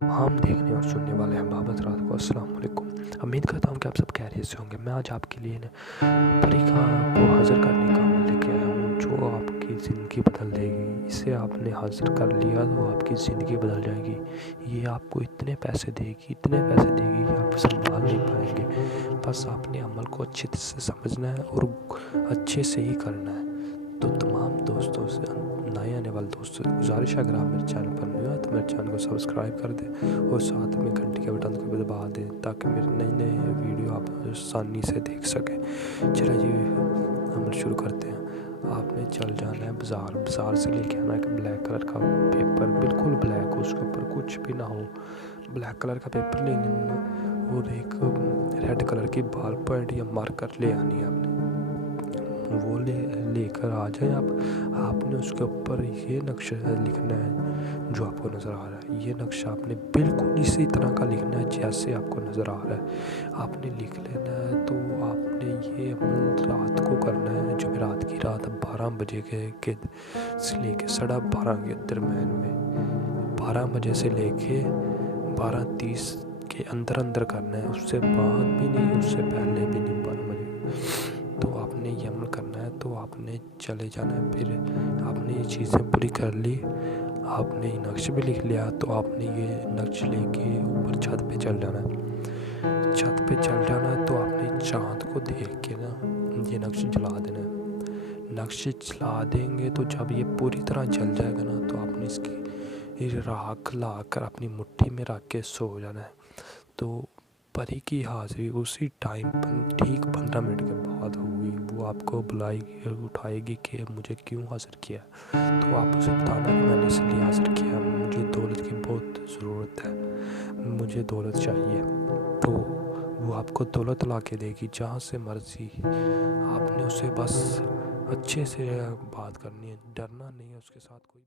हम देखने और सुनने वाले हैं बाबत रात को अस्सलाम वालेकुम। उम्मीद करता हूँ कि आप सब खैरियत से होंगे। मैं आज आपके लिए ना तरीका को हाज़िर करने का अमल लेके आया हूँ जो आपकी ज़िंदगी बदल देगी। इसे आपने हाज़िर कर लिया तो आपकी ज़िंदगी बदल जाएगी। ये आपको इतने पैसे देगी कि आप संभाल नहीं पाएंगे। बस आपने अमल को अच्छे से समझना है और अच्छे से ही करना है। तो तमाम दोस्तों से, नए आने वाले दोस्तों से गुजारिश है, अगर आप मेरे चैनल पर नए हो तो मेरे चैनल को सब्सक्राइब कर दें और साथ में घंटी के बटन को भी दबा दें ताकि मेरे नए नए वीडियो आप आसानी से देख सकें। चलिए जी, हम शुरू करते हैं। आपने चल जाना है बाज़ार से लेके आना है एक ब्लैक कलर का पेपर, बिल्कुल ब्लैक हो, उसके ऊपर कुछ भी ना हो। ब्लैक कलर का पेपर ले लेना और एक रेड कलर की बॉल पॉइंट या मार्कर ले आनी है आपने। वो लेकर आ जाए आपने उसके ऊपर ये नक्शा लिखना है जो आपको नज़र आ रहा है। ये नक्शा आपने बिल्कुल इसी तरह का लिखना है जैसे आपको नज़र आ रहा है। आपने लिख लेना है। तो आपने ये अमल रात को करना है, जो रात की 12 बजे के से लेके 12:30 के दरम्यान में, 12 बजे से लेके 12:30 के अंदर करना है। उससे बाद भी नहीं, उससे पहले भी नहीं, 12 बजे। तो आपने ये अमल करना है। तो आपने चले जाना है। फिर आपने ये चीज़ें पूरी कर ली, आपने ये नक्श भी लिख लिया। तो आपने ये नक्श लेके ऊपर छत पे चल जाना है। छत पे चल जाना है तो आपने चाँद को देख के ना ये नक्श जला देना है। नक्श जला देंगे तो जब ये पूरी तरह जल जाएगा ना तो आपने इसकी राख ला कर अपनी मुट्ठी में रख के सो जाना है। तो परी की हाज़िरी उसी टाइम पर ठीक 15 मिनट के बाद होगी। वो आपको बुलाएगी, उठाएगी कि मुझे क्यों हाज़िर किया। तो आप उसे बताना कि मैंने इसलिए हाज़िर किया, मुझे दौलत की बहुत ज़रूरत है, मुझे दौलत चाहिए। तो वो आपको दौलत ला के देगी जहाँ से मर्ज़ी। आपने उसे बस अच्छे से बात करनी है, डरना नहीं है उसके साथ कोई।